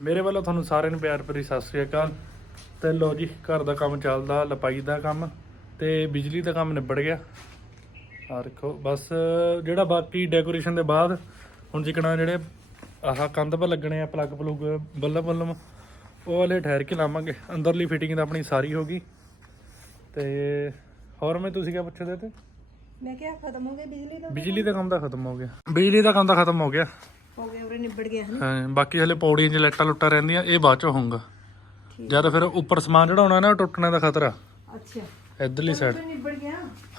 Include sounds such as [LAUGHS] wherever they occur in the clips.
ਮੇਰੇ ਵੱਲੋਂ ਤੁਹਾਨੂੰ ਸਾਰਿਆਂ ਨੂੰ ਪਿਆਰ ਭਰੀ ਸਤਿ ਸ੍ਰੀ ਅਕਾਲ। ਤੇ ਲੋ ਜੀ ਘਰ ਦਾ ਕੰਮ ਚੱਲਦਾ ਲਪਾਈ ਦਾ ਕੰਮ ਤੇ ਬਿਜਲੀ ਦਾ ਕੰਮ ਨਿਬੜ ਗਿਆ। ਆ ਦੇਖੋ ਬਸ ਜਿਹੜਾ ਬਾਕੀ ਡੈਕੋਰੇਸ਼ਨ ਦੇ ਬਾਅਦ ਹੁਣ ਜਿਕਣਾ ਜਿਹੜੇ ਆਹ ਕੰਧ 'ਤੇ ਲੱਗਣੇ ਆ ਪਲੱਗ ਪਲੁੱਗ ਬੱਲਮ ਬੱਲਮ ਉਹ ਵਾਲੇ ਠਹਿਰ ਕੇ ਲਾਵਾਂਗੇ। ਅੰਦਰਲੀ ਫਿਟਿੰਗ ਤਾਂ ਆਪਣੀ ਸਾਰੀ ਹੋ ਗਈ। ਤੇ ਹੋਰ ਮੈਂ ਤੁਸੀਂ ਕਿਆ ਪੁੱਛਦੇ ਤੇ? ਮੈਂ ਕਿਹਾ ਖਤਮ ਹੋ ਗਿਆ ਬਿਜਲੀ ਦਾ ਬਿਜਲੀ ਦਾ ਕੰਮ ਤਾਂ ਖਤਮ ਹੋ ਗਿਆ। ਬਿਜਲੀ ਦਾ ਕੰਮ ਤਾਂ ਖਤਮ ਹੋ ਗਿਆ। ਹੋ ਗਿਆ ਉਰੇ ਨਿਬੜ ਗਿਆ ਹਨਾ? ਹਾਂ ਬਾਕੀ ਹਲੇ ਪੌੜੀਆਂ 'ਚ ਲਾਈਟਾਂ ਲੁੱਟਾਂ ਰਹਿੰਦੀਆਂ ਇਹ ਬਾਅਦ 'ਚ ਹੋਊਗਾ। ਜਦ ਫਿਰ ਉੱਪਰ ਸਮਾਨ ਚੜਾਉਣਾ ਨਾ ਉਹ ਟੁੱਟਣੇ ਦਾ ਖਤਰਾ। ਅੱਛਾ। ਇਧਰਲੀ ਸਾਈਡ ਉਰੇ ਨਿਬੜ ਗਿਆ?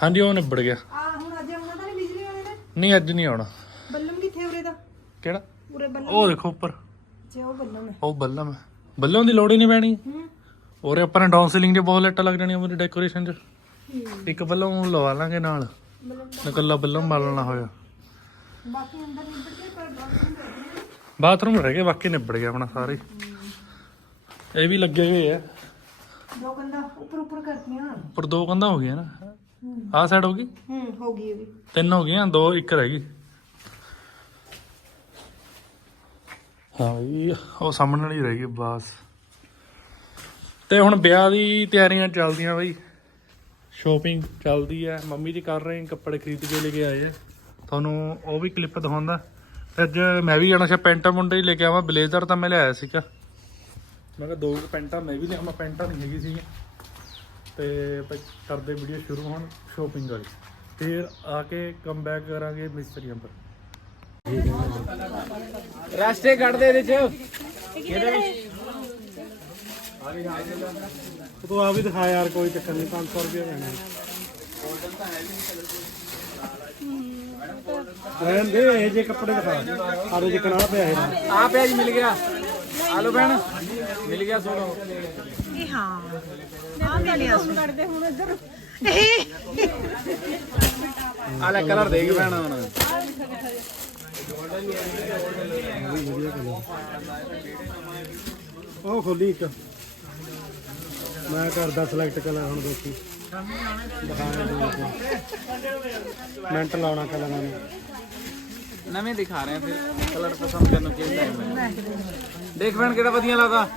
ਹਾਂਜੀ ਉਹ ਨਿਬੜ ਗਿਆ। ਆ ਹੁਣ ਅੱਜ ਆਉਣਾ ਤਾਂ ਨਹੀਂ ਬਿਜਲੀ ਵਾਲੇ ਨੇ? ਨਹੀਂ ਅੱਜ ਨਹੀਂ ਆਉਣਾ। ਬੱਲਮ ਕਿੱਥੇ ਉਰੇ ਦਾ? ਕਿਹੜਾ? ਉਰੇ ਬੱਲਮ ਉਹ ਦੇਖੋ ਉੱਪਰ। ਜੇ ਉਹ ਬੱਲਮ ਹੈ। ਉਹ ਬੱਲਮ ਹੈ। ਬੱਲਮ ਦੀ ਲੋੜ ਹੀ ਨਹੀਂ ਪੈਣੀ। ਔਰ ਆਪਾਂ ਨੇ ਡਾਊਨ ਸੀਲਿੰਗ 'ਚ ਬਹੁਤ ਲਾਈਟਾਂ ਲੱਗ ਜਾਣੀਆਂ ਉਹਦੀ ਡੈਕੋਰੇਸ਼ਨ 'ਚ। ਇੱਕ ਬੱਲਮ ਲਵਾ ਲਾਂਗੇ ਨਾਲ। ਨਕੱਲਾ ਬੱਲਮ ਬਾਲਣਾ ਹੋਇਆ। ਬਾਕੀ ਅੰਦਰ ਨਿਬੜ ਗਿਆ ਪਰ ਬਾਥਰੂਮ ਰਹਿ ਬਾਥਰੂਮ ਰਹਿ ਗਏ ਬਾਕੀ ਨਿਬੜ ਗਿਆ ਆਪਣਾ ਸਾਰੇ। ਇਹ ਵੀ ਲੱਗੇ ਹੋਏ ਆ। ਦੋ ਕੰਦਾ ਉੱਪਰ ਉੱਪਰ ਕਰਤੀਆਂ ਪਰ ਦੋ ਕੰਧਾਂ ਹੋ ਗਈਆਂ ਨਾ। ਆਹ ਸਾਈਡ ਹੋ ਗਈ? ਹੂੰ ਹੋ ਗਈ ਉਹ ਵੀ। ਤਿੰਨ ਹੋ ਗਈਆਂ ਦੋ ਇੱਕ ਰਹਿ ਗਈ। ਹਾਂ ਬਈ ਉਹ ਸਾਹਮਣੇ ਵਾਲੀ ਰਹਿ ਗਈ ਬਸ। ਤੇ ਹੁਣ ਵਿਆਹ ਦੀ ਤਿਆਰੀਆਂ ਚੱਲਦੀਆਂ ਬਈ। ਸ਼ੋਪਿੰਗ ਚੱਲਦੀ ਹੈ ਮੰਮੀ ਜੀ ਕਰ ਰਹੇ ਕੱਪੜੇ ਖਰੀਦ ਕੇ ਲੈ ਕੇ ਆਏ ਆ। ਤੁਹਾਨੂੰ ਉਹ ਵੀ ਕਲਿੱਪ ਦਿਖਾਉਂਦਾ। ਅੱਜ ਮੈਂ ਵੀ ਜਾਣਾ ਸੀ ਪੈਂਟਾਂ ਮੁੰਡੇ ਹੀ ਲੈ ਕੇ ਆਵਾਂ ਬਲੇਜ਼ਰ ਤਾਂ ਮੈਂ ਲਿਆਇਆ ਸੀਗਾ। ਮੈਂ ਕਿਹਾ ਦੋ ਪੈਂਟਾਂ ਮੈਂ ਵੀ ਲਿਆਵਾਂ ਪੈਂਟਾਂ ਨਹੀਂ ਹੈਗੀ ਸੀ ਤੇ ਆਪਾਂ ਕਰਦੇ ਵੀਡੀਓ ਸ਼ੁਰੂ ਹੁਣ ਸ਼ੋਪਿੰਗ ਵਾਲੀ। ਫਿਰ ਆ ਕੇ ਕਮ ਬੈਕ ਕਰਾਂਗੇ ਮਿਸਤਰੀਆਂ ਪਰ ਰਸਤੇ ਕੱਢਦੇ ਇਹਦੇ ਚ। ਤੂੰ ਆ ਵੀ ਦਿਖਾ ਯਾਰ ਕੋਈ ਚੱਕਰ ਨਹੀਂ 500 ਰੁਪਏ ਲੈਣਾ ਰਹਿਣ ਦੇ ਇਹ ਜੇ ਕੱਪੜੇ ਦਿਖਾ। ਆਰੇ ਜੇ ਕਨਾਲ ਪਿਆ ਹੈ ਆ ਪਿਆ ਜੀ ਮਿਲ ਗਿਆ। ਆ ਲੋ ਭੈਣ ਮਿਲ ਗਿਆ ਸੋੜੋ ਇਹ ਹਾਂ। ਆ ਮਿਲਿਆ ਸੁਣ ਕੱਢਦੇ ਹੁਣ ਇੱਧਰ ਆ ਲੈ ਕਲਰ ਦੇਖ ਭੈਣ ਹੁਣ। ਉਹ ਖੋਲੀ ਇੱਕ। ਮੈਂ ਕਰਦਾ ਸਿਲੈਕਟ ਕਲਰ ਹੁਣ ਦੇਖੀ। ਮਿੰਟ ਲਾਉਣਾ ਕਲਰਾਂ ਨੂੰ। ਨਵੇਂ ਦਿਖਾ ਰਹੇ ਆ ਫਿਰ ਕਲਰ ਪਸੰਦ ਕਰਨ ਨੂੰ ਕਿੰਨਾ ਟਾਈਮ ਹੈ। ਦੇਖ ਭੈਣ ਕਿਹੜਾ ਵਧੀਆ ਲੱਗਦਾ।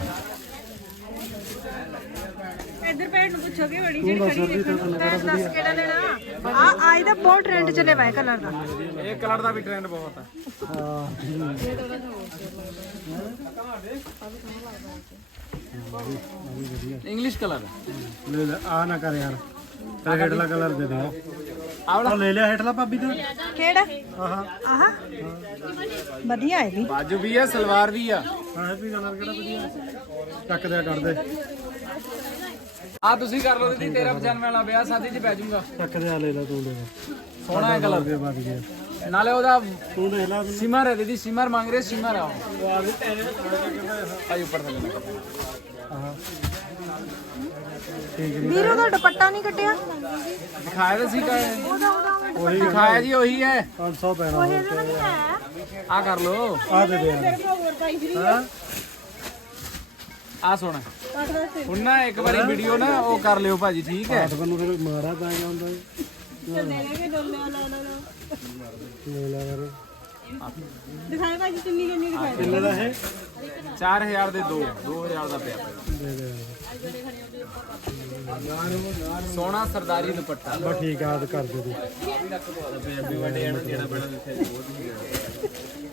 ਇੱਧਰ ਭੈਣ ਨੂੰ ਪੁੱਛੋਗੇ ਬੜੀ ਜਿਹੜੀ ਖੜੀ ਹੈ ਦੱਸ ਕਿਹੜਾ ਲੈਣਾ? ਆ ਆਈ ਦਾ ਬਹੁਤ ਟ੍ਰੈਂਡ ਚੱਲੇ ਵਾ ਕਲਰ ਦਾ। ਇਹ ਕਲਰ ਦਾ ਵੀ ਟ੍ਰੈਂਡ ਬਹੁਤ ਹੈ। ਇੰਗਲਿਸ਼ ਕਲਰ ਲੈ ਲੈ ਆ ਨਾ ਕਰ ਯਾਰ। ਤੇ ਹੇਠਲਾ ਕਲਰ ਦੇ ਦੇ। ਆਵਲਾ ਲੈ ਲਿਆ ਹੇਠਲਾ ਭਾਬੀ ਦਾ। ਕਿਹੜਾ? ਆਹਾ ਆਹ। ਵਧੀਆ ਹੈ ਵੀ। ਬਾਜੂ ਵੀ ਆ ਸਲਵਾਰ ਵੀ ਆ। ਹਾਂ ਹੈਪੀ ਕਲਰ ਕਿਹੜਾ ਵਧੀਆ। ਚੱਕ ਦਿਆ ਕਰ ਦੇ। ਆ ਤੁਸੀਂ ਕਰ ਲਓ ਦੀਦੀ ਤੇਰਾ 95 ਵਾਲਾ ਵਿਆਹ ਸ਼ਾਦੀ 'ਚ ਪੈ ਜਾਊਗਾ। ਚੱਕ ਦਿਆ ਲੈ ਲੈ ਤੂੰ। ਲੈ ਸੋਹਣਾ ਹੈ ਕਲਰ। ਦੇ ਵੱਧ ਗਿਆ। ਨਾਲੇ ਉਹਦਾ ਤੂੰ ਦੇਖ ਲੈ ਸਿਮਰ ਹੈ ਦੀਦੀ ਸਿਮਰ ਮੰਗ ਰਹੇ ਸਿਮਰ ਆਓ। ਆਈ ਉੱਪਰ ਥੱਲੇ ਆਹਾ। ਵੀਰੋ ਦਾ ਦੁਪੱਟਾ ਨਹੀਂ ਕੱਟਿਆ ਦਿਖਾਇਆ ਤਾਂ ਸੀਗਾ ਇਹ। ਉਹਦਾ ਉਹਦਾ ਉਹੀ ਦਿਖਾਇਆ ਜੀ ਉਹੀ ਹੈ। 500 ਪੈਣਾ ਇਹਦਾ ਨਹੀਂ ਹੈ ਆ ਕਰ ਲੋ ਆ ਦੇ ਦੇ। ਯਾਰ ਆ ਸੁਣ। ਹੁਣ ਨਾ ਇੱਕ ਵਾਰੀ ਵੀਡੀਓ ਨਾ ਉਹ ਕਰ ਲਿਓ ਭਾਜੀ ਠੀਕ ਹੈ? ਤੁਹਾਨੂੰ ਫਿਰ ਮਾਰਾ ਪੈ ਗਿਆ ਹੁੰਦਾ ਲੈ ਲੈ ਯਾਰ ਦਿਖਾਏ ਭਾਜੀ ਚੁੰਨੀ ਕਿੰਨੀ ਦਿਖਾਏ ਕਿੰਨੇ ਦਾ ਹੈ 4000 ਦੇ ਦੋ 2000 ਦਾ ਪਿਆ। ਸੋਹਣਾ ਸਰਦਾਰੀ ਦੁਪੱਟਾ। ਬਸ ਠੀਕ ਆ ਤੇ ਕਰ ਦੇ ਤੂੰ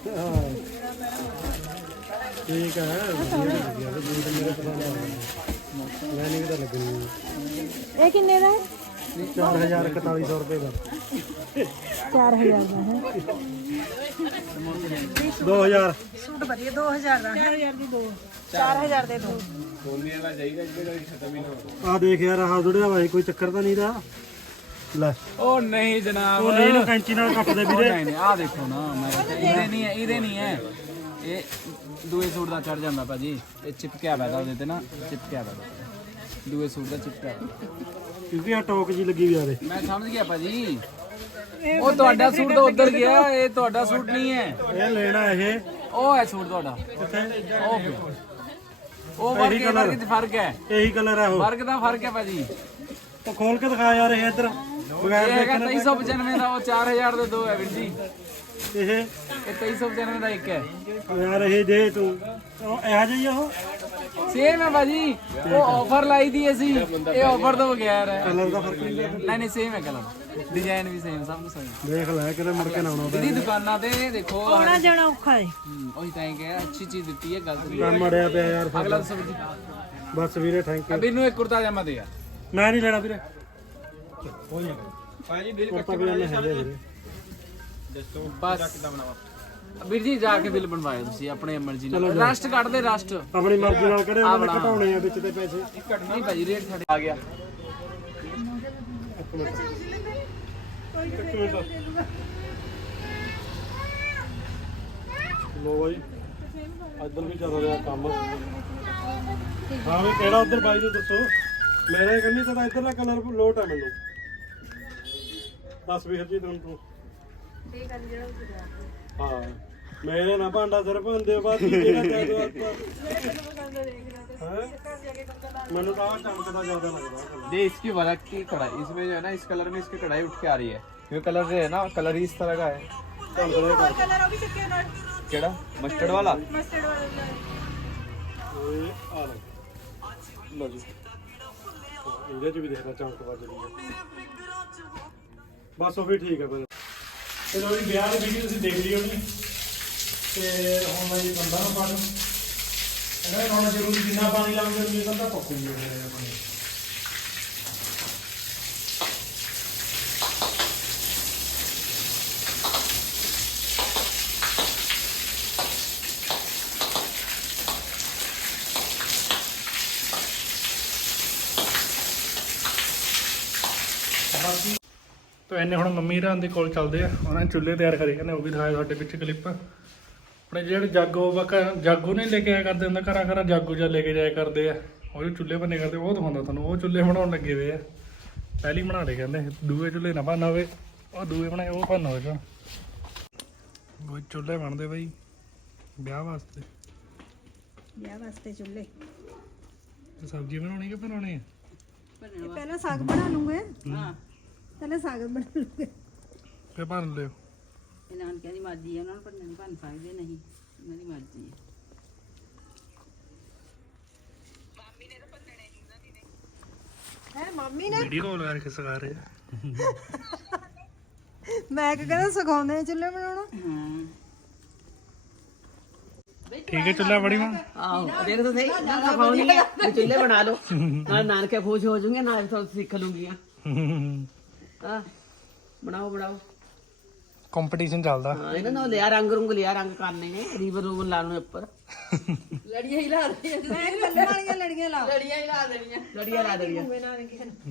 ਹਾਂ। ਠੀਕ ਹੈ ਵਧੀਆ ਲੱਗਿਆ ਤੇ ਮੇਰੇ ਪਸੰਦ ਆ ਲਾਈਨਿੰਗ ਤਾਂ ਲੱਗਣੀ ਹੈ ਇਹ ਕਿੰਨੇ ਦਾ ਹੈ? 4000 4100 ਰੁਪਏ ਦਾ। 4000 ਦਾ ਹੈ। 2000 ਸੂਟ ਵਧੀਆ 2000 ਦਾ 4000 ਦੀ ਦੋ। 4000 ਦੇ ਦੋ। ਆ ਦੇਖ ਯਾਰ ਆਹ ਜੁੜਿਆ ਵਾ ਇਹ ਕੋਈ ਚੱਕਰ ਤਾਂ ਨਹੀਂ ਦਾ। ਲੈ। ਉਹ ਨਹੀਂ ਜਨਾਬ। ਉਹ ਨਹੀਂ ਨਾ ਕੈਂਚੀ ਨਾਲ ਕੱਟ ਦੇ ਉਹ ਵੀਰੇ ਨਹੀਂ ਨਹੀਂ ਆ ਦੇਖੋ ਨਾ ਮੈਂ ਕਿਹਾ ਇਹਦੇ ਨਹੀਂ ਹੈ ਇਹਦੇ ਨਹੀਂ ਹੈ। ਇਹ ਦੂਏ ਸੂਟ ਦਾ ਚੜ ਜਾਂਦਾ ਭਾਜੀ। ਇਹ ਚਿਪਕਿਆ ਹੋਇਆ ਉਹਦੇ ਤੇ ਨਾ ਚਿਪਕਿਆ ਹੋਇਆ ਦੂਏ ਸੂਟ ਦਾ ਚਿਪਕਿਆ। ਕਿਉਂਕਿ ਆ ਟੋਕ ਜੀ ਲੱਗੀ ਵੀ ਮੈਂ ਸਮਝ ਗਿਆ ਭਾਜੀ। ਉਹ ਤੁਹਾਡਾ ਸੂਟ ਤਾਂ ਉੱਧਰ ਗਿਆ ਇਹ ਤੁਹਾਡਾ ਸੂਟ ਨਹੀਂ ਹੈ। ਇਹ ਲੈਣਾ ਇਹ। ਉਹ ਹੈ ਸੂਟ ਤੁਹਾਡਾ। ਕਿੱਥੇ? ਉਹ ਵਰਗ ਇਹ ਵਰਗ ਚ ਫ਼ਰਕ ਹੈ। ਇਹੀ ਕਲਰ ਆ ਉਹ। ਵਰਗ ਦਾ ਫ਼ਰਕ ਹੈ ਭਾਜੀ। ਤਾਂ ਖੋਲ ਕੇ ਦਿਖਾ ਯਾਰ ਇਹ ਇੱਧਰ। ਬਗੈਰ ਇਹ ਹੈਗਾ 2395 ਦਾ ਉਹ 4000 ਦੇ ਦੋ ਹੈ ਵੀਰ ਜੀ। ਇਹ ਇਹ 2395 ਦਾ ਇੱਕ ਹੈ। ਯਾਰ ਇਹ ਦੇ ਤੂੰ। ਉਹ ਇਹੋ ਜਿਹੀ ਆ ਉਹ? ਸੇਮ ਹੈ ਭਾਜੀ। ਉਹ ਆਫਰ ਲਾਈ ਦੀ ਅਸੀਂ। ਇਹ ਆਫਰ ਤੋਂ ਬਗੈਰ ਹੈ ਕਲਰ ਦਾ ਫ਼ਰਕ ਨਹੀਂ ਨਹੀਂ ਨਹੀਂ ਸੇਮ ਹੈ ਕਲਰ ਡਿਜ਼ਾਈਨ ਵੀ ਸੇਮ ਸਭ ਕੁਝ ਸੇਮ ਦੇਖ ਲੈ ਕਿਤੇ ਮੁੜ ਕੇ ਨਾ ਆਉਣਾ ਦੀਦੀ ਦੁਕਾਨਾਂ ਤੇ ਦੇਖੋ ਆਉਣਾ ਜਾਣਾ ਔਖਾ ਹੈ ਹਮ, ਉਹੀ ਤਾਂ ਇਹ ਕਿ ਅੱਛੀ ਚੀਜ਼ ਦਿੱਤੀ ਹੈ ਗਲਤ ਨਹੀਂ ਕੰਮ ਅੜਿਆ ਪਿਆ ਯਾਰ ਫਿਰ। ਅਗਲਾ ਦੱਸੋ ਜੀ। ਬਸ ਵੀਰੇ ਥੈਂਕ ਯੂ ਅਬੀ ਨੂੰ ਇੱਕ ਕੁਰਤਾ ਜਾਮਾ ਦੇ ਯਾਰ। ਮੈਂ ਨਹੀਂ ਲੈਣਾ ਵੀਰੇ। ਕੋਈ ਨਹੀਂ ਭਾਜੀ ਬਿਲ ਕੱਟ ਕੇ ਹੈਗੇ ਵੀਰੇ। ਬਸ। ਵੀਰ ਜੀ ਜਾ ਕੇ ਬਿੱਲ ਬਣਵਾਇਓ ਤੁਸੀਂ ਆਪਣੇ ਐਮਰਜੀ ਨਾਲ। ਰਸਟ ਕੱਢ ਦੇ ਰਸਟ ਆਪਣੀ ਮਰਜ਼ੀ ਨਾਲ ਕਿਹੜੇ ਉਹਨਾਂ ਨੇ ਘਟਾਉਣੇ ਆ ਵਿੱਚ ਤੇ ਪੈਸੇ। ਨਹੀਂ ਭਾਜੀ ਰੇਟ ਸਾਡੇ ਆ ਗਿਆ। ਲੋ ਬਾਈ। ਇੱਧਰ ਵੀ ਚੱਲ ਰਿਹਾ ਕੰਮ। ਹਾਂ ਵੀ ਕਿਹੜਾ ਉਧਰ ਬਾਈ ਨੂੰ ਦੱਸੋ? ਮੇਰੇ ਕੰਨੀ ਤਾਂ ਇੱਧਰਲਾ ਕਲਰ ਲੋਟ ਆ ਮੈਨੂੰ। ਦੱਸ ਵੀ ਹਰਜੀ ਤੁਹਾਨੂੰ ਤੂੰ। ਹਾਂ ਮੇਰੇ ਨਾ ਭਾਂਡਾ ਸਿਰ ਭਾਂਦੇ ਬਾਅਦ ਜਿਹੜਾ ਕਹਿ ਦੋ ਆਪਾਂ ਮੈਨੂੰ ਤਾਂ ਆਹ ਚਮਕਦਾ ਜ਼ਿਆਦਾ ਲੱਗਦਾ ये इसकी वर्क की कढ़ाई इसमें जो है ना इस कलर में इसकी कढ़ाई उठ के आ रही है ये कलर जो है ना कलर ही इस तरह का है ਚਮਕਦਾ ਕਲਰ ਉਹ ਵੀ ਚੱਕਿਆ ਨਾਲ केड़ा मस्टर्ड वाला ਮਸਟਰਡ ਵਾਲਾ ਇਹ ਆ ਲਓ ਲਓ ਜੀ ਇਹਦੇ ਚ ਵੀ ਦੇਖਦਾ ਚਮਕ ਵੱਜ ਰਹੀ ਹੈ ਬਸ ਉਹ ਵੀ ਠੀਕ ਹੈ ਫਿਰ ਚਲੋ ਜੀ ਵਿਆਹ ਦੀ ਵੀਡੀਓ ਤੁਸੀਂ ਦੇਖ ਲਈ ਹੋਣੀ ਤੇ ਹੁਣ ਮੈਂ ਜੀ ਬੰਦਾ ਨੂੰ ਪਾਣੀ। ਇਹਨਾਂ ਹੁਣ ਜ਼ਰੂਰੀ ਜਿੰਨਾ ਪਾਣੀ ਲਾਉਂਗੇ ਉਨੀ ਬੰਦਾ ਪੱਕੂ ਜੀ ਪਾਣੀ ਇਹਨੇ ਹੁਣ ਮੰਮੀ ਰਾਂ ਦੇ ਕੋਲ ਚੱਲਦੇ ਆ ਉਹਨਾਂ ਨੇ ਚੁੱਲ੍ਹੇ ਤਿਆਰ ਕਰੇ ਕਹਿੰਦੇ ਉਹ ਵੀ ਦਿਖਾਇਆ ਸਾਡੇ ਵਿੱਚ ਕਲਿੱਪ ਆਪਣੇ ਜਿਹੜੇ ਜਾਗੋ ਵਕ ਜਾਗੋ ਨਹੀਂ ਲੈ ਕੇ ਆਇਆ ਕਰਦੇ ਹੁੰਦਾ ਘਰਾਂ ਘਰਾਂ ਜਾਗੋ ਜਾਂ ਲੈ ਕੇ ਜਾਇਆ ਕਰਦੇ ਆ। ਉਹ ਜੋ ਚੁੱਲ੍ਹੇ ਬੰਨੇ ਕਰਦੇ ਉਹ ਦਿਖਾਉਂਦਾ ਤੁਹਾਨੂੰ ਉਹ ਚੁੱਲ੍ਹੇ ਬਣਾਉਣ ਲੱਗੇ ਹੋਏ ਆ। ਪਹਿਲੀ ਬਣਾ ਦੇ ਕਹਿੰਦੇ ਦੂਏ ਚੁੱਲ੍ਹੇ ਨਾ ਬਣਨਾ ਹੋਵੇ ਉਹ ਦੂਏ ਬਣਾਏ ਉਹ ਬਣਨਾ ਹੋਵੇਗਾ ਉਹ ਚੁੱਲ੍ਹੇ ਬਣਦੇ ਬਈ ਵਿਆਹ ਵਾਸਤੇ। ਵਿਆਹ ਵਾਸਤੇ ਚੁੱਲੇ ਤੇ ਸਬਜ਼ੀ ਬਣਾਉਣੀ ਕਿ ਬਣਾਉਣੀ ਹੈ ਪਹਿਲਾਂ ਸਾਗ ਬਣਾ ਲੂੰਗੇ। ਹਾਂ। ਪਹਿਲਾਂ ਸਾਗ ਬਣਾ ਲੂੰਗੇ ਫੇ ਬਣ ਲਿਓ। ਇਹ ਨਾਨਕਿਆਂ ਦੀ ਮਰਜ਼ੀ ਹੈ ਉਹਨਾਂ ਨੂੰ ਭੰਨ ਸਕਦੇ ਨਹੀਂ ਉਹਨਾਂ ਦੀ ਮਰਜ਼ੀ ਹੈ ਹੈ ਮੰਮੀ ਨੇ? ਵੀਡੀਓ ਕਾਲ ਕਰਕੇ ਸਿਖਾ ਰਹੇ ਆ। ਮੈਂ ਕਿ ਕਹਿੰਦਾ ਸਿਖਾਉਂਦੇ ਆ ਚੁੱਲੇ ਬਣਾਉਣਾ। ਹਾਂ। ਠੀਕ ਹੈ ਚੁੱਲ੍ਹਾ ਬੜੀ ਮਾਂ। ਆਹੋ ਦੇਖ ਤਾਂ ਸਹੀ ਨਾ ਖਾਉਣੀ ਹੈ ਵੀ ਚੁੱਲ੍ਹੇ ਬਣਾ ਲਓ। ਨਾਲ ਨਾਨਕੇ ਖੁਸ਼ ਹੋ ਜੂਗੇ ਨਾਲ ਤੁਹਾਨੂੰ ਸਿੱਖ ਲੂੰਗੀਆਂ। ਬਣਾਓ ਬਣਾਓ। ਕੰਪੀਟੀਸ਼ਨ ਚੱਲਦਾ। ਹਾਂ ਇਹਨਾਂ ਨੂੰ ਲਿਆ ਰੰਗ ਰੁੰਗ ਲਿਆ ਰੰਗ ਕਰਨੇ ਨੇ ਰੀਬਨ ਰੂਬਨ ਲਾਉਣੇ ਉੱਪਰ। ਲੜੀਆਂ ਹੀ ਲਾ ਦੇਣੀਆਂ। ਮੈਂ ਕੱਲਣ ਵਾਲੀਆਂ ਲੜੀਆਂ ਲਾ। ਲੜੀਆਂ ਹੀ ਲਾ ਦੇਣੀਆਂ। ਲੜੀਆਂ ਲਾ ਦੇਣੀਆਂ।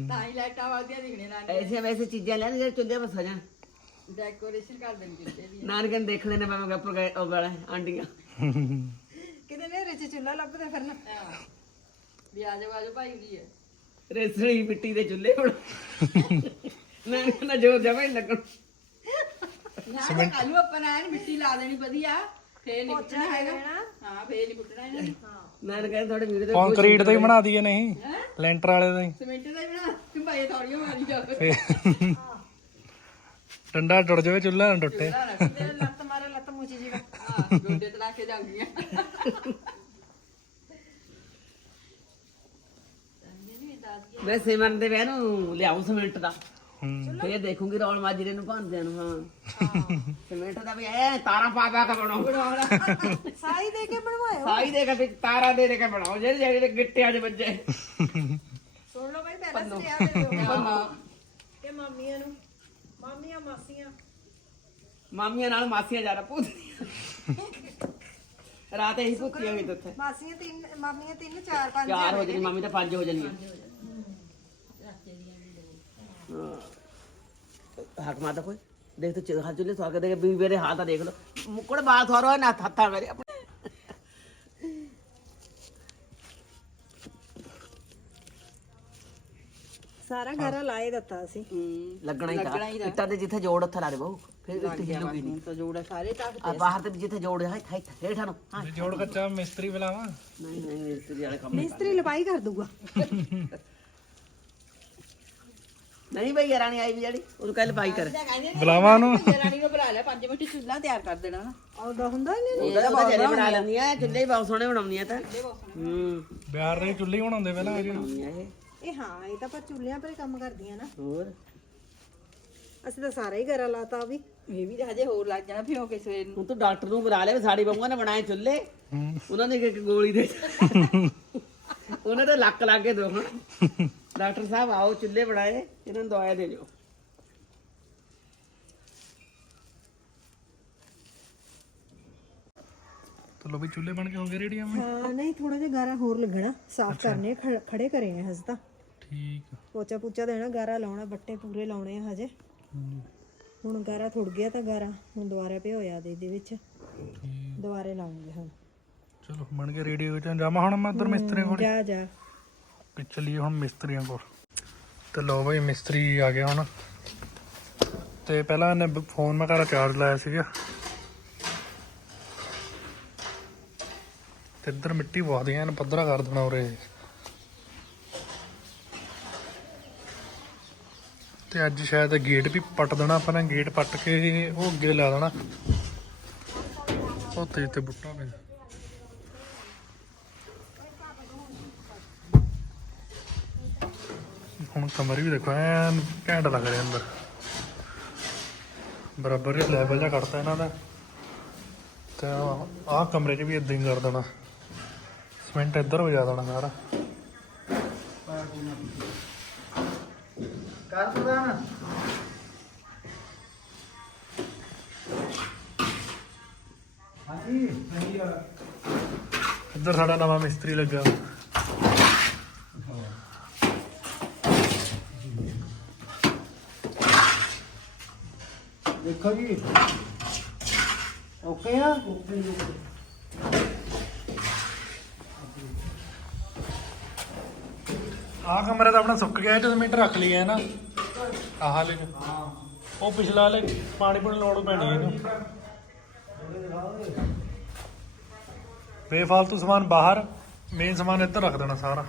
ਤਾਂ ਹੀ ਲਾਈਟਾਂ ਵਾਦੀਆਂ ਦਿਖਣੇ ਨਾਲ ਐਸੇ ਵੈਸੇ ਚੀਜ਼ਾਂ ਲੈਣ ਜਿਹੜੇ ਚੁੱਲ੍ਹੇ ਪਰ ਸਜਣ ਡੈਕੋਰੇਸ਼ਨ ਕਰ ਦੇਣੀ ਚੁੱਲ੍ਹੇ ਦੀ ਨਾਨਕੇ ਨੂੰ ਦੇਖ ਲੈਣੇ ਮੈਂ ਉੱਪਰ ਗਏ ਉਹ ਵਾਲਾ ਆਂਡੀਆਂ। ਕਿਤੇ ਨੇਰੇ ਚ ਚੁੱਲਾ ਲੱਭਦੇ ਫਿਰਨਾ। ਵੀ ਆ ਜਾਓ ਆ ਜਾਓ ਭਾਈ ਜੀ। ਰੇਸੜੀ ਮਿੱਟੀ ਦੇ ਚੁੱਲ੍ਹੇ ਹੁਣ ਮੈਂ ਕਹਿੰਦਾ ਜੋਰ ਜਮਾ ਹੀ ਲੱਗਣ। ਨਾ ਕਾਲੂ ਆਪਾਂ ਨੇ ਮਿੱਟੀ ਲਾ ਦੇਣੀ ਵਧੀਆ। ਫੇਰ ਨਹੀਂ ਪੁੱਟਣਾ ਹੈਗਾ। ਹਾਂ ਫੇਰ ਨਹੀਂ ਪੁੱਟਣਾ ਇਹਨਾਂ ਨੇ। ਮੈਂ ਕਹਿੰਦਾ ਤੁਹਾਡੇ ਵੀਰੇ ਦੇ ਕੰਕਰੀਟ ਦਾ ਹੀ ਬਣਾ ਦਈਏ ਨਹੀਂ? ਲੈਂਟਰ ਵਾਲੇ ਦਾ ਹੀ। ਸਿਮੈਂਟ ਦਾ ਹੀ ਬਣਾ ਤੂੰ ਭਾਈ ਥੋੜੀਆਂ ਮਾਰੀ ਜਾਵੇ ਫੇ ਡੰਡਾ ਟੁੱਟ ਜਾਵੇ ਚੁੱਲ੍ਹਾ ਨਾ ਟੁੱਟੇ। ਲੱਤ ਮਾਰੇ ਲੱਤ ਮੂਚੀ ਜੀ ਹਾਂ ਗੋਡੇ ਤੇ ਲਾ ਕੇ ਜਾਂਦੀਆਂ ਮੈਂ ਸਿਮਰਨ ਦੇ ਵਿਆਹ ਨੂੰ ਲਿਆਉਂ ਸਿਮੈਂਟ ਦਾ। ਫੇਰ ਦੇਖੂੰਗੀ ਰੌਲ ਮਾਜਰੇ ਨੂੰ ਭਾਂਦਿਆਂ ਨੂੰ ਹਾਂ। ਸਿਮੈਂਟ ਦਾ ਵੀ ਐ ਤਾਰਾਂ ਪਾ ਪਾ ਕੇ ਬਣਾਓ ਸਾਈ ਦੇ ਕੇ ਬਣਵਾਇਓ ਸਾਈ ਦੇ ਕੇ ਵਿੱਚ ਤਾਰਾਂ ਦੇ ਦੇ ਕੇ ਬਣਾਓ ਜਿਹੜੇ ਜਿਹੜੇ ਗਿੱਟਿਆਂ 'ਚ ਵੱਜੇ। ਸੁਣ ਲਓ ਬਈ ਦੇ ਦਿਓ ਤੇ। ਮਾਮੀਆਂ ਨੂੰ ਮਾਮੀਆਂ ਮਾਸੀਆਂ। ਮਾਮੀਆਂ ਨਾਲ ਮਾਸੀਆਂ ਜ਼ਿਆਦਾ ਪੁੱਤਦੀਆਂ ਰਾਤ ਇਹੀ ਪੁੱਤੀਆਂ ਵੀ ਉੱਥੇ। ਮਾਸੀਆਂ ਤਿੰਨ ਮਾਮੀਆਂ ਤਿੰਨ ਚਾਰ ਪੰਜ ਚਾਰ ਹੋ ਜਾਣੀ ਮਾਮੀ ਤਾਂ ਪੰਜ ਹੋ ਜਾਣੀਆਂ। ਹਾਂ। ਹੱਕ ਮਾਤਾ ਕੋਈ। ਦੇਖ ਤੂੰ ਹੱਥ ਚੁੱਲੇ ਸਵਾਗਤ ਦੇ ਵੀ ਮੇਰੇ ਹੱਥ ਆ ਦੇਖ ਲੋ ਮੁੱਕੜ ਬਾਤ ਹੋ ਰਹਾ ਨਾ ਹੱਥਾਂ ਮੇਰੇ ਆਪਣੇ। ਸਾਰਾ ਘਰ ਲਾਏ ਦਿੱਤਾ ਸੀ ਲੱਗਣਾ ਹੀ ਤਾਂ। ਇੱਟਾਂ ਦੇ ਜਿੱਥੇ ਜੋੜ ਉੱਥੇ ਲਾ ਦੇ ਬਹੁ। ਫਿਰ ਇੱਟ ਹਿੱਲੂਗੀ ਨਹੀਂ। ਤਾਂ ਜੋੜ ਸਾਰੇ ਤਾਂ ਆ ਬਾਹਰ ਤੇ ਜਿੱਥੇ ਜੋੜ ਹੈ ਇੱਥੇ ਇੱਥੇ ਹੇਠਾਂ ਨੂੰ। ਹਾਂ। ਜੇ ਜੋੜ ਕੱਚਾ ਮਿਸਤਰੀ ਬੁਲਾਵਾ? ਨਹੀਂ ਨਹੀਂ ਮਿਸਤਰੀ ਵਾਲੇ ਕੰਮ ਮਿਸਤਰੀ ਲਪਾਈ ਕਰ ਦੂਗਾ [LAUGHS] ਨਹੀਂ ਭਈ ਰਾਣੀ ਆਈ ਵੀ ਜਿਹੜੀ ਉਹਨੂੰ ਕੱਲ ਪਾਈ ਕਰ। ਬੁਲਾਵਾ ਨੂੰ ਰਾਣੀ ਨੂੰ ਬੁਲਾ ਲੈ 5 ਮਿੰਟ ਚੁੱਲ੍ਹਾ ਤਿਆਰ ਕਰ ਦੇਣਾ ਨਾ। ਆਉਦਾ ਹੁੰਦਾ ਹੀ ਨਹੀਂ। ਉਹਦਾ ਤਾਂ ਬਥੇਰੇ ਬਣਾ ਲੈਂਦੀਆਂ ਚੁੱਲ੍ਹੇ ਹੀ ਬਹੁਤ ਸੋਹਣੇ ਬਣਾਉਂਦੀਆਂ ਤਾਂ ਹੂੰ। ਬਿਹਾਰ ਦੇ ਚੁੱਲ੍ਹੇ ਬਣਾਉਂਦੇ ਪਹਿਲਾਂ ਇਹ। ਇਹ। ਹਾਂ ਇਹ ਤਾਂ ਪਰ ਚੁੱਲ੍ਹਿਆਂ ਪਰ ਹੀ ਕੰਮ ਕਰਦੀਆਂ ਨਾ। ਹੋਰ? ਅਸੀਂ ਤਾਂ ਸਾਰਾ ਹੀ ਘਰਾ ਲਾਤਾ ਵੀ। ਇਹ ਵੀ ਤਾਂ ਹਜੇ ਹੋਰ ਲੱਗ ਜਾਣਾ ਫਿਰ ਕੇ ਸਵੇਰ ਨੂੰ। ਤੂੰ ਡਾਕਟਰ ਨੂੰ ਬੁਲਾ ਲੈ ਵੀ ਸਾਡੀ ਬੰਗਾਂ ਨੇ ਬਣਾਏ ਚੁੱਲ੍ਹੇ। ਉਹਨਾਂ ਨੇ ਇੱਕ ਗੋਲੀ ਦੇ ਉਹਨਾਂ ਦੇ ਲੱਕ ਲਾ ਕੇ ਦੋ ਹੁਣ। ਡਾਕਟਰ ਸਾਹਿਬ ਆਓ ਚੁੱਲ੍ਹੇ ਬਣਾਏ ਇਹਨਾਂ ਨੂੰ ਦਵਾਈ ਦੇ ਦਿਓ। ਚਲੋ ਵੀ ਚੁੱਲ੍ਹੇ ਬਣ ਕੇ ਹੋ ਗਏ ਰੇੜੀਆਂ ਮੇ ਹਾਂ ਨਹੀਂ ਥੋੜਾ ਜਿਹਾ ਗਾਰਾ ਹੋਰ ਲੱਗਣਾ। ਸਾਫ਼ ਕਰਨੇ ਖੜੇ ਕਰੇ ਆ ਹਜੇ ਤਾਂ। ਠੀਕ ਆ। ਪੋਚਾ ਪੂਚਾ ਦੇਣਾ ਗਾਰਾ ਲਾਉਣਾ ਬੱਟੇ ਪੂਰੇ ਲਾਉਣੇ ਆ ਹਜੇ। ਹੁਣ ਗਾਰਾ ਥੁੜ ਗਿਆ ਤਾਂ ਗਾਰਾ ਹੁਣ ਦੁਬਾਰਾ ਭਿਓਇਆ ਦੇ ਇਹਦੇ ਵਿੱਚ। ਦੁਬਾਰੇ ਲਾਉਂਗੇ ਹੁਣ। ਚਲੋ ਬਣ ਕੇ ਰੇਡੀਓ ਚ ਜਾਵਾਂ ਹੁਣ ਮੈਂ ਉਧਰ ਮਿਸਤਰੀਆਂ ਕੋਲ। ਜਾ ਜਾ। ਕਿ ਚੱਲੀਏ ਹੁਣ ਮਿਸਤਰੀਆਂ ਕੋਲ। ਤੇ ਲੋ ਬਈ ਮਿਸਤਰੀ ਆ ਗਿਆ ਹੁਣ। ਤੇ ਪਹਿਲਾਂ ਇਹਨੇ ਫੋਨ ਮੈਂ ਘਰ ਚਾਰਜ ਲਾਇਆ ਸੀਗਾ। ਤੇ ਇੱਧਰ ਮਿੱਟੀ ਬਹੁਤ ਹੈ ਇਹਨੂੰ ਪੱਧਰਾ ਕਰ ਦੇਣਾ ਉਰੇ। ਤੇ ਅੱਜ ਸ਼ਾਇਦ ਗੇਟ ਵੀ ਪੱਟ ਦੇਣਾ ਆਪਾਂ ਨੇ ਗੇਟ ਪੱਟ ਕੇ ਉਹ ਅੱਗੇ ਲਾ ਦੇਣਾ। ਉਹ ਤੇ ਤੇ ਬੁੱਟਾ ਪਿਆ। ਹੁਣ ਕਮਰੇ ਵੀ ਦੇਖੋ ਐਨ ਘੈਂਟ ਲੱਗ ਰਿਹਾ ਅੰਦਰ। ਬਰਾਬਰ ਹੀ ਲੈਵਲ ਜਿਹਾ ਕੱਟਤਾ ਇਹਨਾਂ ਦਾ। ਤੇ ਆਹ ਕਮਰੇ 'ਚ ਵੀ ਇਦਾਂ ਹੀ ਕਰ ਦੇਣਾ। ਸਿਮੈਂਟ ਇੱਧਰ ਵਜਾ ਦੇਣਾ ਸਾਰਾ। ਇੱਧਰ ਸਾਡਾ ਨਵਾਂ ਮਿਸਤਰੀ ਲੱਗਾ। ਦੇਖੋ ਜੀ ਓਕੇ ਆ? ਆਹ ਕਮਰਾ ਤਾਂ ਆਪਣਾ ਸੁੱਕ ਗਿਆ ਤੇ ਸੀਮੈਂਟ ਰੱਖ ਲਿਆ ਨਾ? ਆਹ ਹਾਲੇ ਉਹ ਪਿਛਲਾ ਵਾਲੇ ਪਾਣੀ ਪੂਣੀ ਲੋੜ ਪੈਣੀ ਹੈ ਇਹਨੂੰ। ਬੇਫਾਲਤੂ ਸਮਾਨ ਬਾਹਰ ਮੇਨ ਸਮਾਨ ਇੱਧਰ ਰੱਖ ਦੇਣਾ ਸਾਰਾ।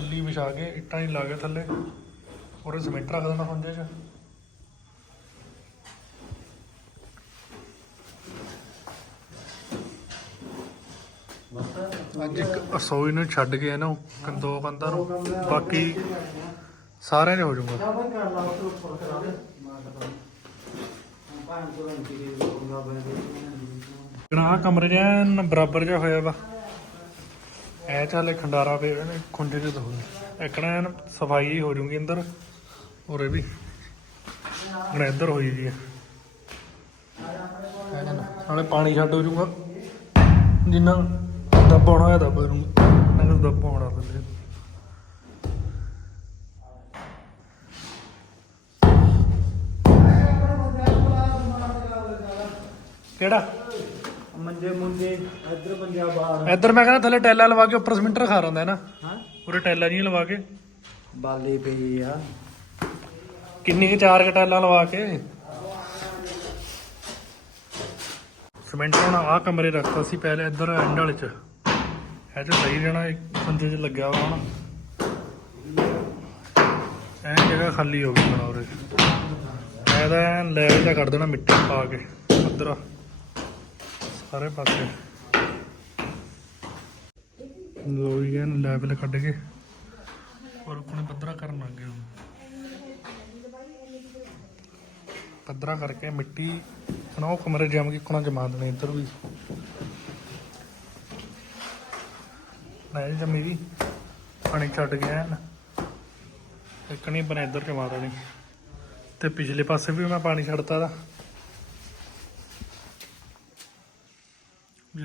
ਪੱਲੀ ਵਿਛਾ ਕੇ ਇੱਟਾਂ ਹੀ ਲਾ ਕੇ ਥੱਲੇ। ਔਰ ਸੀਮੈਂਟ ਰੱਖ ਦੇਣਾ ਹੁੰਦੇ ਚ। ਅੱਜ ਇੱਕ ਰਸੋਈ ਨੂੰ ਛੱਡ ਕੇ ਇਹਨੂੰ ਦੋ ਕੰਧਾਂ ਨੂੰ। ਬਾਕੀ ਸਾਰਿਆਂ ਨੇ ਹੋ ਜਾਊਗਾ। ਨਾ ਕਮਰੇ ਜਿਹਾ ਬਰਾਬਰ ਜਿਹਾ ਹੋਇਆ ਵਾ। ਐ ਚਾਲੇ ਖੰਡਾਰਾ ਖੁੰਝੇ ਜਿਹੇ ਤੋਂ ਹੋਏ ਇੱਕਣਾ ਐਨ ਸਫ਼ਾਈ ਹੋ ਜੂਗੀ ਅੰਦਰ ਔਰ ਇਹ ਵੀ। ਹੁਣ ਇੱਧਰ ਹੋਈ ਜੀ ਨਾਲੇ ਪਾਣੀ ਛੱਡ ਹੋ ਜੂਗਾ। ਜਿੰਨਾ ਦੱਬ ਆਉਣਾ ਹੋਇਆ ਦੱਬ ਨੂੰ ਨਗਰ ਦੱਬ ਥੱਲੇ। ਕਿਹੜਾ? ਮੰਜੇ ਮੁੰਜੇ ਇੱਧਰ ਪੰਜਾਬ ਬਾਹਰ। ਇੱਧਰ ਮੈਂ ਕਹਿੰਦਾ ਥੱਲੇ ਟੈਲਾਂ ਲਵਾ ਕੇ ਉੱਪਰ ਸਿਮੈਂਟ ਰਖਾ ਰੰਦਾ ਹੈ ਨਾ। ਹਾਂ? ਪੂਰੇ ਟੈਲਾਂ ਜੀਆਂ ਲਵਾ ਕੇ। ਬਾਲੇ ਪਈ ਆ। ਕਿੰਨੀ ਕੁ ਚਾਰ ਕੁ ਟੈਲਾਂ ਲਵਾ ਕੇ। ਸਿਮੈਂਟ ਹੁਣ ਆਹ ਕਮਰੇ ਰੱਖਤਾ ਸੀ ਪਹਿਲੇ ਇੱਧਰ ਐਂਡ ਵਾਲੇ ਚ। ਇਹ ਚ ਸਹੀ ਰਹਿਣਾ ਇੱਕ ਸੰਦੇ ਚ ਲੱਗਿਆ ਵਾ ਹੁਣ। ਐ ਜਗ੍ਹਾ ਖਾਲੀ ਹੋ ਗਈ ਹੁਣ ਉਰੇ ਇਹਦਾ ਲੈਵਲ ਦਾ ਕਰ ਦੇਣਾ ਮਿੱਟੀ ਪਾ ਕੇ ਅੰਦਰ ਸਾਰੇ ਪਾਸੇ। ਲੋਈ ਐਨ ਲੈਵਲ ਕੱਢ ਕੇ ਔਰ ਆਪਣੇ ਪੱਧਰਾ ਕਰਨ ਲੱਗ ਹੁਣ। ਪੱਧਰਾ ਕਰਕੇ ਮਿੱਟੀ ਹੁਣ ਉਹ ਕਮਰੇ ਜਮ ਕੇ ਕੋਣਾ ਜਮਾ ਦੇਣੇ ਇੱਧਰ ਵੀ। ਨਹੀਂ ਜਮੀ ਵੀ, ਪਾਣੀ ਛੱਡ ਗਿਆ ਨਾ। ਇੱਕ ਨਹੀਂ ਬਣੇ ਇੱਧਰ ਜਮਾ ਦੇਣੀ। ਤੇ ਪਿਛਲੇ ਪਾਸੇ ਵੀ ਮੈਂ ਪਾਣੀ ਛੱਡਤਾ ਦਾ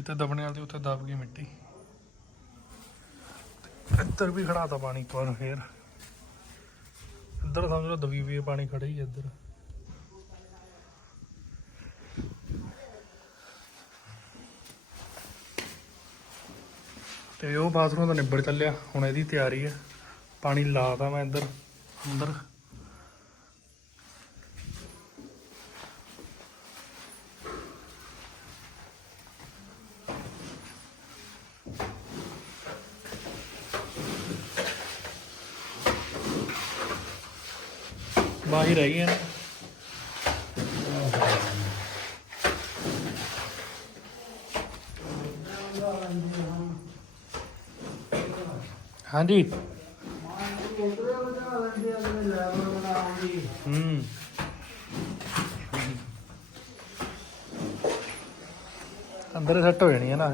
ਜਿੱਥੇ ਦਬਣੇ ਵਾਲੀ ਉੱਥੇ ਦਬ ਗਈ ਮਿੱਟੀ। ਇੱਧਰ ਵੀ ਖੜਾਤਾ ਪਾਣੀ ਇੱਕ ਫੇਰ। ਇੱਧਰ ਸਮਝ ਲਓ ਦਬੀ ਵੀ ਪਾਣੀ ਖੜਾ ਹੀ ਇੱਧਰ। ਤੇ ਉਹ ਬਾਥਰੂਮ ਦਾ ਨਿਬੜ ਚੱਲਿਆ, ਹੁਣ ਇਹਦੀ ਤਿਆਰੀ ਹੈ ਪਾਣੀ ਲਾਤਾ ਮੈਂ ਇੱਧਰ, ਅੰਦਰ ਬਾਹਰ ਹੀ ਰਹਿ ਗਈਆਂ ਨੇ। ਹਾਂਜੀ। ਹੂੰ। ਅੰਦਰ ਸੈੱਟ ਹੋ ਜਾਣੀ ਹੈ ਨਾ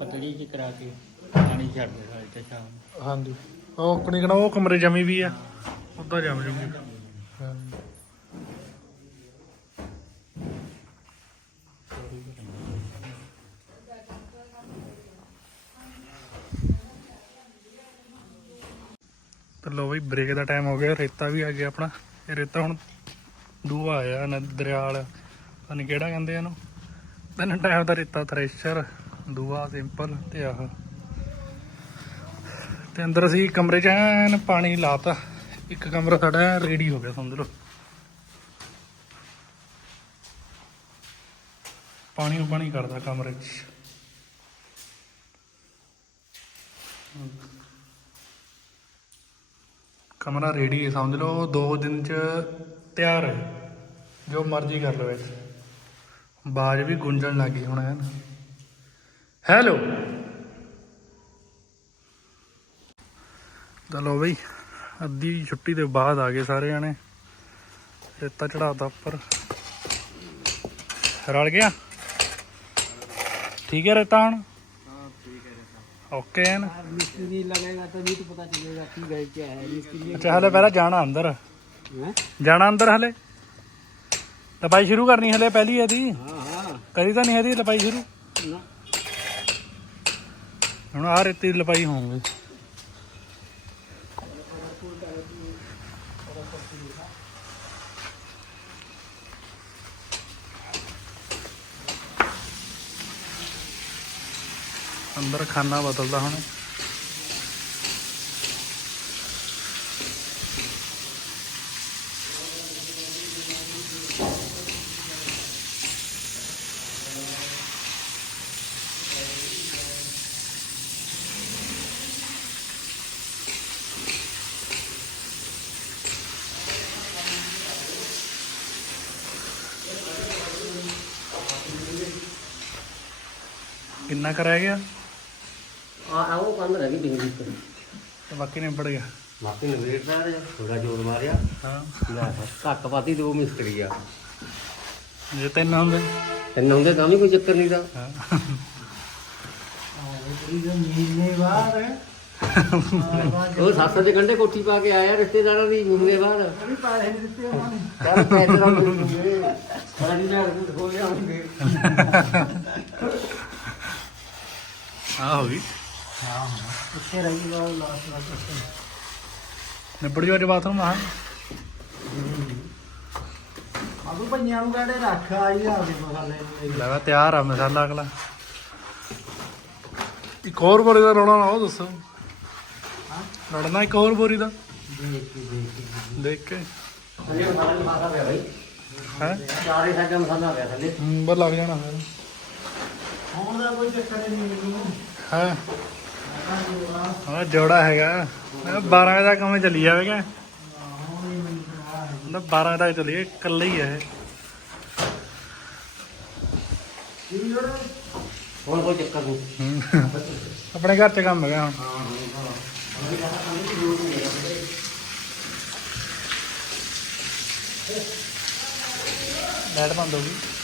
ਪਤੜੀ ਚ ਕਰਾ ਕੇ ਪਾਣੀ ਛੱਡ ਦੇਣਾ ਇੱਥੇ ਸ਼ਾਮ ਨੂੰ। ਹਾਂਜੀ। ਉਹ ਆਪਣੀ ਕਹਣਾ ਉਹ ਕਮਰੇ ਜਮੀ ਵੀ ਆ, ਉੱਦਾਂ ਜਮ ਜੂਗੀ। ਹਾਂ ਤੇ ਲੋ ਬਈ ਬ੍ਰੇਕ ਦਾ ਟਾਈਮ ਹੋ ਗਿਆ, ਰੇਤਾ ਵੀ ਆ ਗਿਆ ਆਪਣਾ। ਇਹ ਰੇਤਾ ਹੁਣ ਦੂਆ ਆਇਆ ਨਾ ਦਰਿਆ ਪਤਾ ਨੀ ਕਿਹੜਾ ਕਹਿੰਦੇ ਆ ਇਹਨੂੰ। ਤਿੰਨ ਟਾਈਮ ਦਾ ਰੇਤਾ ਥ੍ਰੈਸ਼ਰ ਦੂਆ ਸਿੰਪਲ ਤੇ ਆਹ। ਤੇ ਅੰਦਰ ਅਸੀਂ ਕਮਰੇ 'ਚ ਐਨ ਪਾਣੀ ਲਾਤਾ। ਇੱਕ ਕਮਰਾ ਸਾਡਾ ਰੈਡੀ ਹੋ ਗਿਆ, ਸਮਝ ਲਓ। ਪਾਣੀ ਨੂੰ ਪਾਣੀ ਕਰਦਾ ਕਮਰੇ 'ਚ। ਕਮਰਾ ਰੈਡੀ ਹੈ, ਸਮਝ ਲਓ, ਦੋ ਦਿਨ 'ਚ ਤਿਆਰ ਹੈ। ਜੋ ਮਰਜ਼ੀ ਕਰ ਲਓ ਇੱਥੇ ਬਾਜ ਵੀ ਗੁੰਜਣ ਲੱਗੀ ਹੁਣ ਐਨ। ਹੈਲੋ ਤਾਂ ਲਓ ਬਈ। ਅੱਧੀ ਛੁੱਟੀ ਦੇ ਬਾਅਦ ਆ ਗਏ ਸਾਰੇ ਜਾਣੇ। ਰੇਤਾ ਚੜਾਤਾ ਉੱਪਰ। ਰਲ ਗਿਆ? ਠੀਕ ਹੈ ਰੇਤਾ ਹੁਣ? ਓਕੇ ਨਾ? ਮਿਸਤਰੀ ਲੱਗੇਗਾ ਹੈ। ਮਿਸਤਰੀ ਅੱਛਾ ਹਲੇ ਪਹਿਲਾਂ ਜਾਣਾ ਅੰਦਰ। ਜਾਣਾ ਅੰਦਰ ਹਲੇ? ਲਪਾਈ ਸ਼ੁਰੂ ਕਰਨੀ ਹਲੇ ਪਹਿਲੀ ਹੈ ਹਾਂ ਹਾਂ। ਕਰੀ ਤਾਂ ਨਹੀਂ ਹੈ ਦੀ ਲਪਾਈ ਸ਼ੁਰੂ? ਹੁਣ ਆ ਰੇਤੀ ਲਪਾਈ ਹੋਊਗੀ। ਅੰਦਰ ਖਾਨਾ ਬਦਲਦਾ ਹੁਣ। ਕਿੰਨਾ ਕਰ ਰਹਿ ਗਿਆ? ਆ ਉਹ ਕੰਮ ਰਹਿ ਗਈ ਬਿਜਲੀ ਤੇ ਤੇ ਬਾਕੀ ਨਿਬੜ ਗਿਆ। ਮਾਪੇ ਨੇ ਵੇਟ ਰਿਹਾ ਥੋੜਾ ਜੋਰ ਮਾਰਿਆ। ਹਾਂ। ਲੈ ਘੱਟ ਪਾਤੀ ਦੋ ਮਿਸਤਰੀ ਆ। ਜੇ ਤਿੰਨ ਹੁੰਦੇ। ਤਿੰਨ ਹੁੰਦੇ ਤਾਂ ਵੀ ਕੋਈ ਚੱਕਰ ਨਹੀਂ ਦਾ ਹਾਂ। ਉਹ ਸੱਤ ਸੱਤ ਘੰਟੇ ਕੋਠੀ ਪਾ ਕੇ ਆਇਆ ਰਿਸ਼ਤੇਦਾਰਾਂ ਦੀ ਮਹੀਨੇ ਬਾਅਦ ਵੀ ਪੈਸੇ ਨਹੀਂ ਦਿੱਤੇ ਉਹਨਾਂ ਨੇ ਕਹਿੰਦਾ ਪੈਸੇ ਨਾ ਮਿਲਣਗੇ ਸਾਡੀ ਨਾਲ ਹੋ ਜਾਣਗੇ ਆ ਹੋ ਗਈ। ਰਹੀ ਲਾਸਟ ਨਿਬੜ ਜੋ ਅੱਜ ਬਾਥਰੂਮ ਆ ਆਦੂ ਭਈਆਂ ਨੂੰ ਕਹਿੰਦੇ ਰੱਖ ਆਈ ਆ ਦੇ ਮਸਾਲੇ ਨੂੰ। ਲੈ ਵਾ ਤਿਆਰ ਆ ਮਸਾਲਾ ਅਗਲਾ। ਇੱਕ ਹੋਰ ਬੋਰੀ ਦਾ ਰੋਣਾ ਨਾ ਉਹ ਦੱਸੋ। ਲੜਨਾ ਇੱਕ ਹੋਰ ਬੋਰੀ ਦਾ। ਦੇਖ ਕੇ ਥੱਲੇ ਮਸਾਲਾ ਮਸਾਲਾ ਪਿਆ ਬਈ। ਹੈ? ਚਾਰੇ ਸਾਡਾ ਮਸਾਲਾ ਪਿਆ ਥੱਲੇ। ਬਰ ਲੱਗ ਜਾਣਾ ਫਿਰ। ਹੁਣ ਦਾ ਕੋਈ ਚੱਕਰ ਨਹੀਂ ਮੈਨੂੰ। ਹੈ? ਹਾਂ ਜੋੜਾ ਹੈਗਾ। 12 ਵਜੇ ਤੱਕ ਕੰਮ ਚੱਲੀ ਜਾਵੇਗਾ ਨਾ 12 ਵਜੇ ਤੱਕ ਚੱਲੀਏ ਇਕੱਲਾ ਹੀ ਹੈ ਹੁਣ ਕੋਈ ਚੱਕਰ ਨਹੀਂ। ਆਪਣੇ ਘਰ ਚ ਕੰਮ ਹੈਗਾ ਹੁਣ। ਲਾਈਟ ਬੰਦ ਹੋ ਗਈ।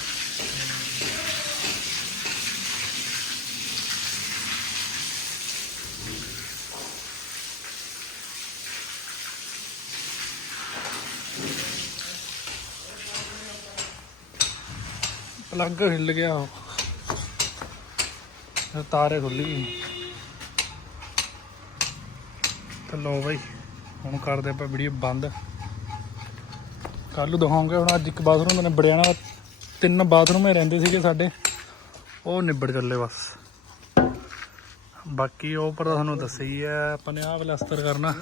ਪਲੱਗ ਹਿੱਲ ਗਿਆ ਉਹ। ਇਹ ਤਾਰੇ ਖੁੱਲੀ ਗਈ ਤੇ ਲੋ ਬਈ, ਹੁਣ ਕਰਦੇ ਆਪਾਂ ਵੀਡੀਓ ਬੰਦ। ਕੱਲ ਨੂੰ ਦਿਖਾਉਂਗੇ, ਹੁਣ ਅੱਜ ਇੱਕ ਬਾਥਰੂਮ ਨੇ ਨਿਬੜ ਤਿੰਨ ਬਾਥਰੂਮ ਹੀ ਰਹਿੰਦੇ ਸੀਗੇ ਸਾਡੇ। ਉਹ ਨਿਬੜ ਚੱਲੇ ਬਸ। ਬਾਕੀ ਉਹ ਪਰ ਤੁਹਾਨੂੰ ਦੱਸਿਆ ਹੀ ਹੈ, ਆਪਾਂ ਨੇ ਆਹ ਪਲਾਸਟਰ ਕਰਨਾ।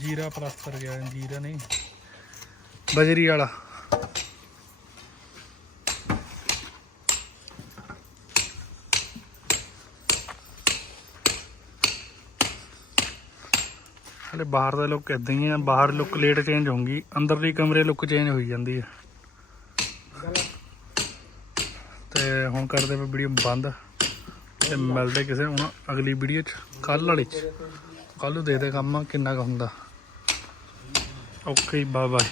ਜੀਰਾ ਪਲਾਸਟਰ ਗਿਆ, ਜੀਰਾ ਨਹੀਂ, ਬਜਰੀ ਵਾਲਾ। ਜਿਹੜੇ ਬਾਹਰ ਦਾ ਲੁੱਕ ਇਦਾਂ ਹੀ ਆ, ਬਾਹਰ ਲੁੱਕ ਲੇਟ ਚੇਂਜ ਹੋਊਗੀ, ਅੰਦਰਲੀ ਕਮਰੇ ਲੁੱਕ ਚੇਂਜ ਹੋਈ ਜਾਂਦੀ ਹੈ ਤੇ ਹੁਣ ਕਰਦੇ ਪਏ ਵੀਡੀਓ ਬੰਦ, ਤੇ ਮਿਲਦੇ ਕਿਸੇ ਹੁਣ ਅਗਲੀ ਵੀਡੀਓ ਚ ਕੱਲ ਵਾਲੀ ਚ। ਕੱਲ ਨੂੰ ਦੇਖਦੇ ਕੰਮ ਕਿੰਨਾ ਕੁ ਹੁੰਦਾ। Okay bye bye